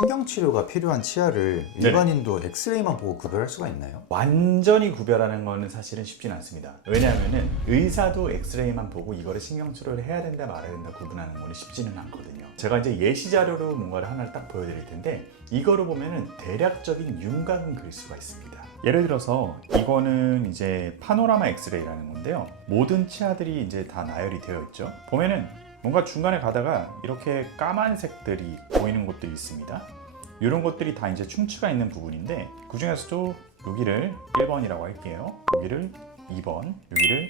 신경치료가 필요한 치아를 네. 일반인도 엑스레이만 보고 구별할 수가 있나요? 완전히 구별하는 거는 사실은 쉽진 않습니다. 왜냐하면은 의사도 엑스레이만 보고 이거를 신경치료를 해야 된다 말아야 된다 구분하는 거는 쉽지는 않거든요. 제가 이제 예시 자료로 뭔가를 하나를 딱 보여드릴 텐데 이거로 보면은 대략적인 윤곽은 그릴 수가 있습니다. 예를 들어서 이거는 이제 파노라마 엑스레이라는 건데요. 모든 치아들이 이제 다 나열이 되어 있죠. 보면은 뭔가 중간에 가다가 이렇게 까만색들이 보이는 곳들이 있습니다. 이런 것들이 다 이제 충치가 있는 부분인데 그 중에서도 여기를 1번이라고 할게요. 여기를 2번, 여기를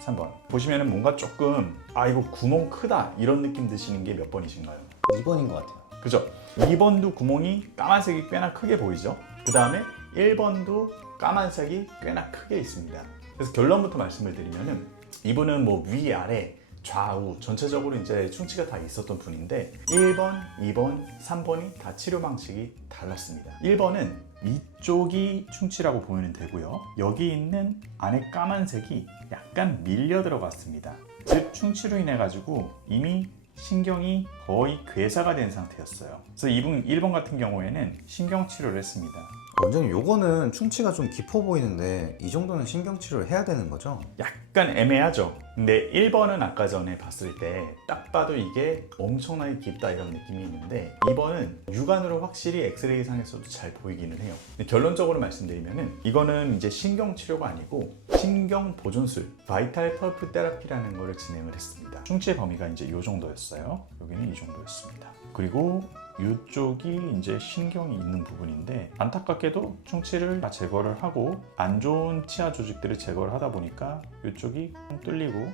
3번. 보시면은 뭔가 조금 이거 구멍 크다 이런 느낌 드시는 게 몇 번이신가요? 2번인 것 같아요. 그죠? 2번도 구멍이 까만색이 꽤나 크게 보이죠? 그 다음에 1번도 까만색이 꽤나 크게 있습니다. 그래서 결론부터 말씀을 드리면은 이분은 뭐 위아래 좌우 전체적으로 이제 충치가 다 있었던 분인데 1번, 2번, 3번이 다 치료 방식이 달랐습니다. 1번은 이쪽이 충치라고 보면 되고요. 여기 있는 안에 까만색이 약간 밀려 들어갔습니다. 즉 충치로 인해 가지고 이미 신경이 거의 괴사가 된 상태였어요. 그래서 이분 1번 같은 경우에는 신경치료를 했습니다. 원장님, 요거는 충치가 좀 깊어 보이는데 이 정도는 신경치료를 해야 되는 거죠? 약간 애매하죠. 근데 1번은 아까 전에 봤을 때 딱 봐도 이게 엄청나게 깊다 이런 느낌이 있는데 2번은 육안으로 확실히 엑스레이 상에서도 잘 보이기는 해요. 근데 결론적으로 말씀드리면은 이거는 이제 신경치료가 아니고 신경보존술 바이탈 펄프 테라피라는 거를 진행을 했습니다. 충치의 범위가 이제 이 정도였어요. 여기는 이 정도였습니다. 그리고 이쪽이 이제 신경이 있는 부분인데 안타깝게도 충치를 다 제거를 하고 안 좋은 치아 조직들을 제거를 하다 보니까 이쪽이 뻥 뚫리고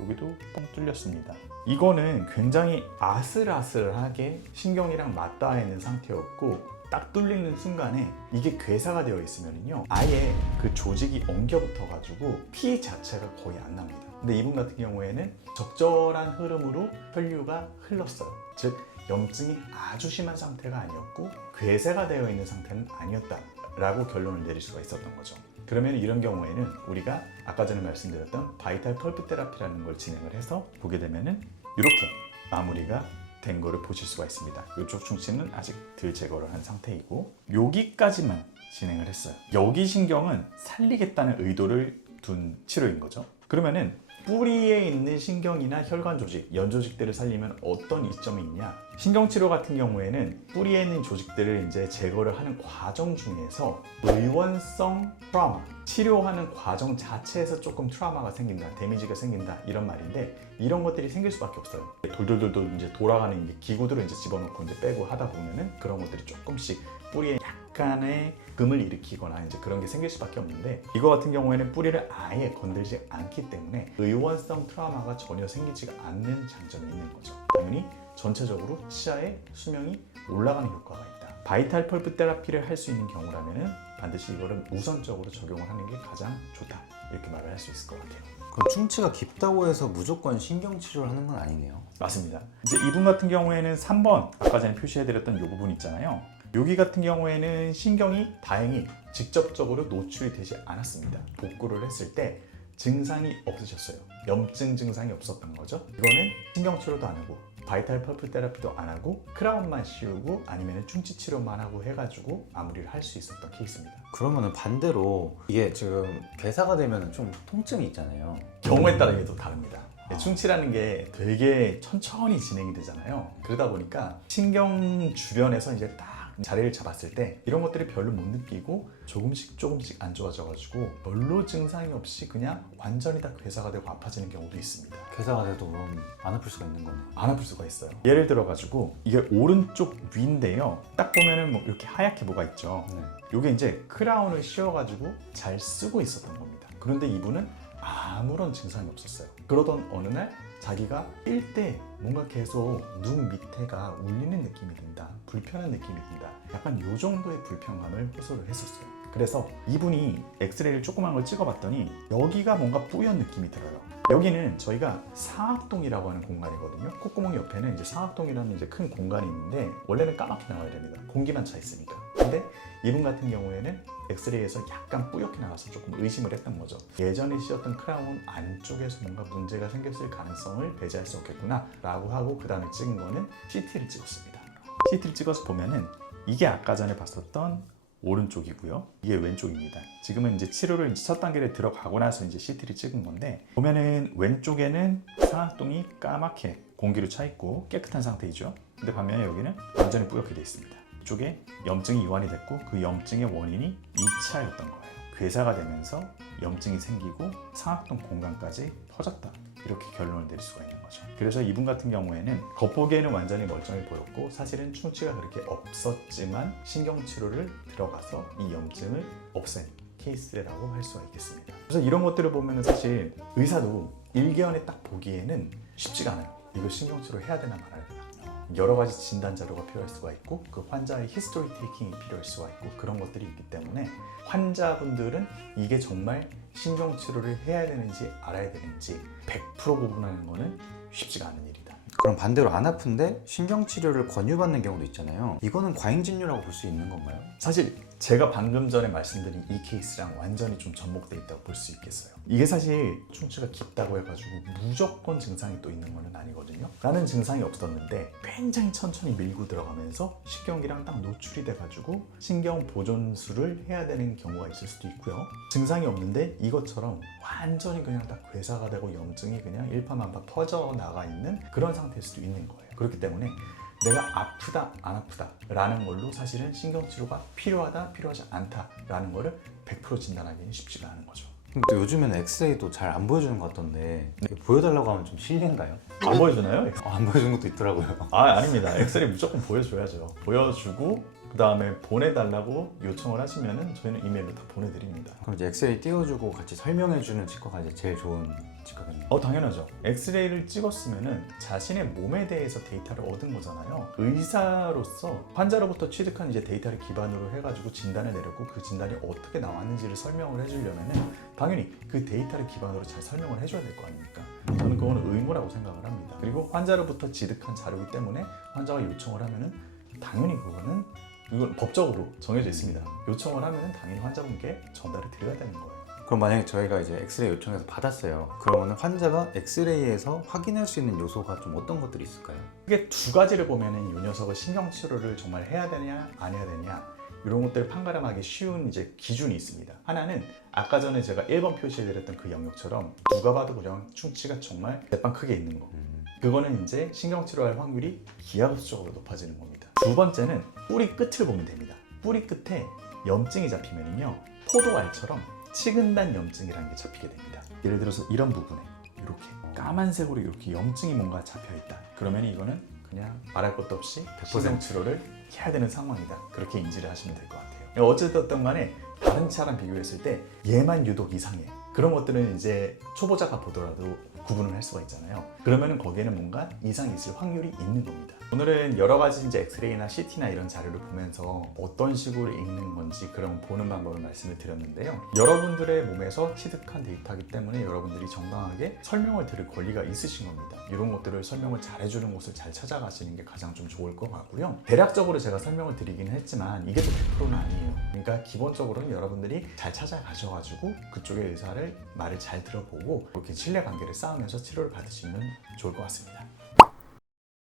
여기도 뻥 뚫렸습니다. 이거는 굉장히 아슬아슬하게 신경이랑 맞닿아 있는 상태였고 딱 뚫리는 순간에 이게 괴사가 되어 있으면요 아예 그 조직이 엉겨붙어 가지고 피 자체가 거의 안 납니다. 근데 이분 같은 경우에는 적절한 흐름으로 혈류가 흘렀어요. 즉 염증이 아주 심한 상태가 아니었고 괴사가 되어 있는 상태는 아니었다라고 결론을 내릴 수가 있었던 거죠. 그러면 이런 경우에는 우리가 아까 전에 말씀드렸던 바이탈 펄프 테라피라는 걸 진행을 해서 보게 되면은 이렇게 마무리가 된 거를 보실 수가 있습니다. 이쪽 충치는 아직 덜 제거를 한 상태이고 여기까지만 진행을 했어요. 여기 신경은 살리겠다는 의도를 둔 치료인 거죠. 그러면은 뿌리에 있는 신경이나 혈관 조직, 연 조직들을 살리면 어떤 이점이 있냐? 신경치료 같은 경우에는 뿌리에 있는 조직들을 이제 제거를 하는 과정 중에서 의원성 트라우마, 치료하는 과정 자체에서 조금 트라우마가 생긴다, 데미지가 생긴다 이런 말인데 이런 것들이 생길 수밖에 없어요. 돌돌돌돌 이제 돌아가는 이제 기구들을 이제 집어넣고 이제 빼고 하다 보면은 그런 것들이 조금씩 뿌리에 약간의 금을 일으키거나 이제 그런 게 생길 수밖에 없는데 이거 같은 경우에는 뿌리를 아예 건들지 않기 때문에 의원성 트라우마가 전혀 생기지가 않는 장점이 있는 거죠. 당연히 전체적으로 치아의 수명이 올라가는 효과가 있다. 바이탈 펄프 테라피를 할 수 있는 경우라면은 반드시 이거를 우선적으로 적용을 하는 게 가장 좋다 이렇게 말을 할 수 있을 것 같아요. 그럼 충치가 깊다고 해서 무조건 신경치료를 하는 건 아니네요. 맞습니다. 이제 이분 같은 경우에는 3번 아까 전에 표시해드렸던 이 부분 있잖아요. 여기 같은 경우에는 신경이 다행히 직접적으로 노출이 되지 않았습니다. 복구를 했을 때 증상이 없으셨어요. 염증 증상이 없었던 거죠. 이거는 신경치료도 안 하고 바이탈 펄프 테라피도 안 하고 크라운만 씌우고 아니면 충치 치료만 하고 해가지고 마무리를 할 수 있었던 케이스입니다. 그러면은 반대로 이게 지금 괴사가 되면 좀 통증이 있잖아요. 경우에 따라 이게 또 다릅니다. 충치라는 게 되게 천천히 진행이 되잖아요. 그러다 보니까 신경 주변에서 이제 딱 자리를 잡았을 때 이런 것들이 별로 못 느끼고 조금씩 안 좋아져가지고 별로 증상이 없이 그냥 완전히 다 괴사가 되고 아파지는 경우도 있습니다. 괴사가 돼도 그럼 안 아플 수가 있는 거네요. 안 아플 수가 있어요. 예를 들어가지고 이게 오른쪽 위인데요. 딱 보면은 뭐 이렇게 하얗게 뭐가 있죠. 이게 이제 크라운을 씌워가지고 잘 쓰고 있었던 겁니다. 그런데 이분은 아무런 증상이 없었어요. 그러던 어느 날 자기가 뛸 때 뭔가 계속 눈 밑에가 울리는 느낌이 든다, 불편한 느낌이 든다, 약간 이 정도의 불편감을 호소를 했었어요. 그래서 이분이 엑스레이를 조그만 걸 찍어봤더니 여기가 뭔가 뿌연 느낌이 들어요. 여기는 저희가 상악동이라고 하는 공간이거든요. 콧구멍 옆에는 이제 상악동이라는 이제 큰 공간이 있는데 원래는 까맣게 나와야 됩니다. 공기만 차 있으니까. 근데 이분 같은 경우에는 엑스레이에서 약간 뿌옇게 나와서 조금 의심을 했던 거죠. 예전에 씌웠던 크라운 안쪽에서 뭔가 문제가 생겼을 가능성을 배제할 수 없겠구나 라고 하고 그 다음에 찍은 거는 CT를 찍었습니다. CT를 찍어서 보면은 이게 아까 전에 봤었던 오른쪽이고요. 이게 왼쪽입니다. 지금은 이제 치료를 이제 첫 단계를 들어가고 나서 이제 CT를 찍은 건데, 보면은 왼쪽에는 상악동이 까맣게 공기로 차 있고 깨끗한 상태이죠. 근데 반면에 여기는 완전히 뿌옇게 되어 있습니다. 이쪽에 염증이 이완이 됐고 그 염증의 원인이 2차였던 거예요. 괴사가 되면서 염증이 생기고 상악동 공간까지 퍼졌다. 이렇게 결론을 내릴 수가 있는 거죠. 그래서 이분 같은 경우에는 겉보기에는 완전히 멀쩡해 보였고 사실은 충치가 그렇게 없었지만 신경치료를 들어가서 이 염증을 없앤 케이스라고 할 수가 있겠습니다. 그래서 이런 것들을 보면 사실 의사도 일견에 딱 보기에는 쉽지가 않아요. 이거 신경치료 해야 되나 말아야 되나. 여러 가지 진단 자료가 필요할 수가 있고 그 환자의 히스토리 테이킹이 필요할 수가 있고 그런 것들이 있기 때문에 환자분들은 이게 정말 신경치료를 해야 되는지 알아야 되는지 100% 구분하는 거는 쉽지가 않은 일이다. 그럼 반대로 안 아픈데 신경치료를 권유받는 경우도 있잖아요. 이거는 과잉진료라고 볼 수 있는 건가요? 사실 제가 방금 전에 말씀드린 이 케이스랑 완전히 좀 접목되어 있다고 볼 수 있겠어요. 이게 사실 충치가 깊다고 해가지고 무조건 증상이 또 있는 건 아니거든요. 나는 증상이 없었는데 굉장히 천천히 밀고 들어가면서 신경기랑 딱 노출이 돼가지고 신경 보존술을 해야 되는 경우가 있을 수도 있고요. 증상이 없는데 이것처럼 완전히 그냥 딱 괴사가 되고 염증이 그냥 일파만파 퍼져나가 있는 그런 상태일 수도 있는 거예요. 그렇기 때문에 내가 아프다 안 아프다 라는 걸로 사실은 신경치료가 필요하다 필요하지 않다 라는 거를 100% 진단하기는 쉽지가 않은 거죠. 근데 또 요즘에는 엑스레이도 잘 안 보여주는 것 같던데 보여달라고 하면 좀 실례인가요? 안 보여주나요? 안 보여주는 것도 있더라고요. 아닙니다. 엑스레이 무조건 보여줘야죠. 보여주고 그 다음에 보내달라고 요청을 하시면은 저희는 이메일로 다 보내드립니다. 그럼 이제 엑스레이 띄워주고 같이 설명해주는 치과가 이제 제일 좋은 치과겠네요. 당연하죠. 엑스레이를 찍었으면은 자신의 몸에 대해서 데이터를 얻은 거잖아요. 의사로서 환자로부터 취득한 이제 데이터를 기반으로 해가지고 진단을 내렸고 그 진단이 어떻게 나왔는지를 설명을 해주려면은 당연히 그 데이터를 기반으로 잘 설명을 해줘야 될 거 아닙니까? 저는 그건 의무라고 생각을 합니다. 그리고 환자로부터 취득한 자료이기 때문에 환자가 요청을 하면은 당연히 그거는 이건 법적으로 정해져 있습니다. 요청을 하면은 당연히 환자분께 전달을 드려야 되는 거예요. 그럼 만약에 저희가 이제 엑스레이 요청해서 받았어요. 그러면 환자가 엑스레이에서 확인할 수 있는 요소가 좀 어떤 것들이 있을까요? 크게 두 가지를 보면은 이 녀석을 신경치료를 정말 해야 되냐 안 해야 되냐 이런 것들을 판가름하기 쉬운 이제 기준이 있습니다. 하나는 아까 전에 제가 1번 표시해드렸던 그 영역처럼 누가 봐도 그냥 충치가 정말 대빵 크게 있는 거. 그거는 이제 신경치료할 확률이 기하급수적으로 높아지는 겁니다. 두 번째는 뿌리 끝을 보면 됩니다. 뿌리 끝에 염증이 잡히면요 포도알처럼 치근단 염증이라는 게 잡히게 됩니다. 예를 들어서 이런 부분에 이렇게 까만색으로 이렇게 염증이 뭔가 잡혀있다. 그러면 이거는 그냥 말할 것도 없이 신경치료를 해야 되는 상황이다. 그렇게 인지를 하시면 될 것 같아요. 어쨌든 간에 다른 차랑 비교했을 때 얘만 유독 이상해. 그런 것들은 이제 초보자가 보더라도 구분을 할 수가 있잖아요. 그러면은 거기에는 뭔가 이상이 있을 확률이 있는 겁니다. 오늘은 여러 가지 이제 엑스레이나 CT나 이런 자료를 보면서 어떤 식으로 읽는 건지 그런 보는 방법을 말씀을 드렸는데요. 여러분들의 몸에서 취득한 데이터이기 때문에 여러분들이 정당하게 설명을 들을 권리가 있으신 겁니다. 이런 것들을 설명을 잘 해주는 곳을 잘 찾아가시는 게 가장 좀 좋을 것 같고요. 대략적으로 제가 설명을 드리기는 했지만 이게 또 100%는 아니에요. 그러니까 기본적으로는 여러분들이 잘 찾아가셔가지고 그쪽의 의사를 말을 잘 들어보고 이렇게 신뢰관계를 쌓으면서 치료를 받으시면 좋을 것 같습니다.